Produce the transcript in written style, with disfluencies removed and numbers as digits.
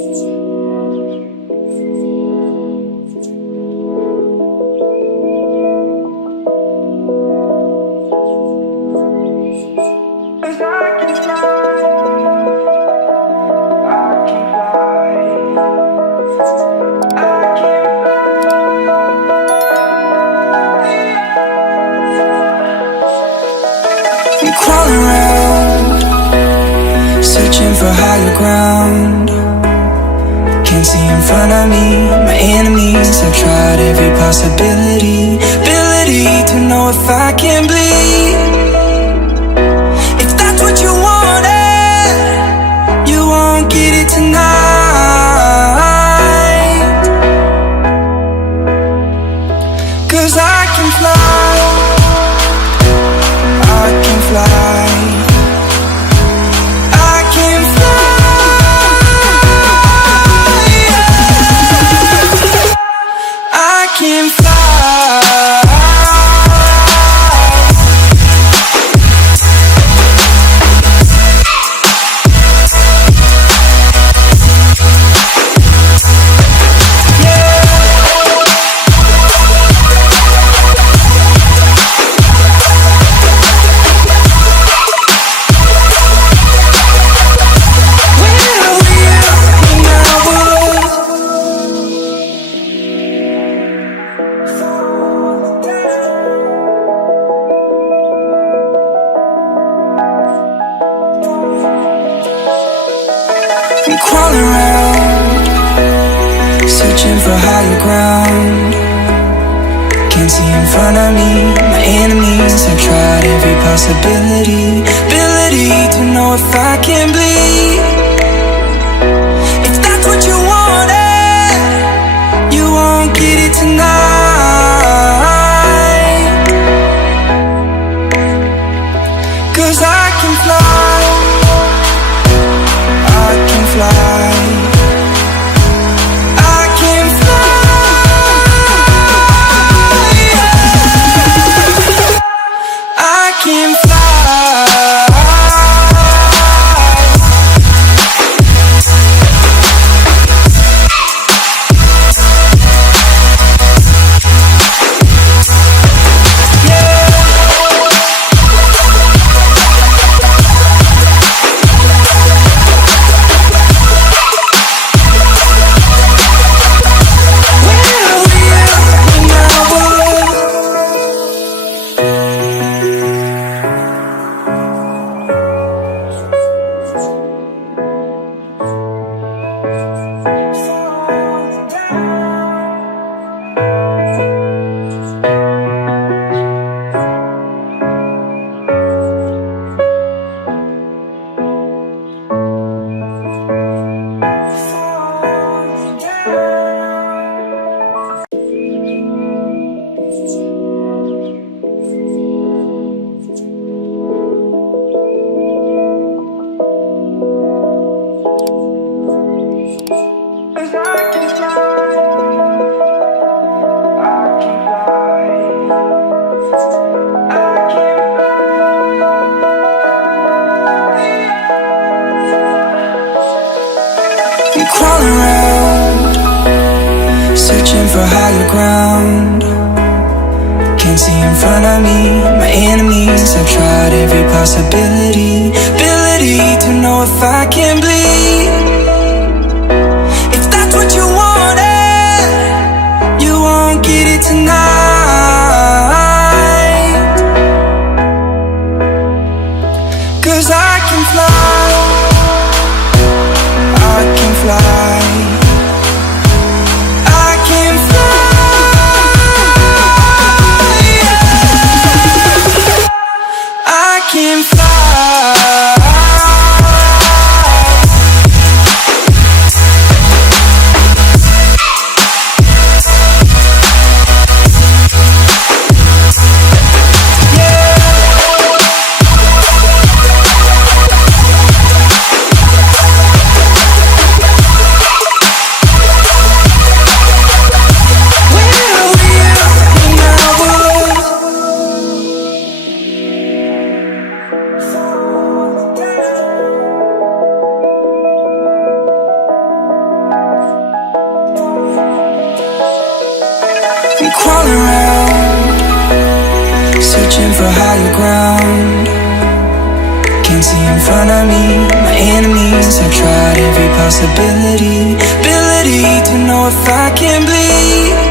Crawling around, searching for higher ground. Can't see in front of me, my enemies. I've tried every possibility, ability to know if I can bleed. If that's what you wanted, you won't get it tonight. 'Cause I can fly, I can fly, I can fly, yeah. I can fly. Crawling around, searching for higher ground. Can't see in front of me, my enemies. I've tried every possibility, ability to know if I can bleed. If that's what you wanted, you won't get it tonight. 'Cause I can fly, I can fly, I can fly, yeah. I can fly. Crawling around, searching for higher ground. Can't see in front of me, my enemies. I've tried every possibility, ability to know if I can bleed. If that's what you wanted, you won't get it tonight. 'Cause I can fly, I can fly, I can fly, yeah. I can fly. searching for higher ground. Can't see in front of me, my enemies. I've tried every possibility, ability to know if I can bleed.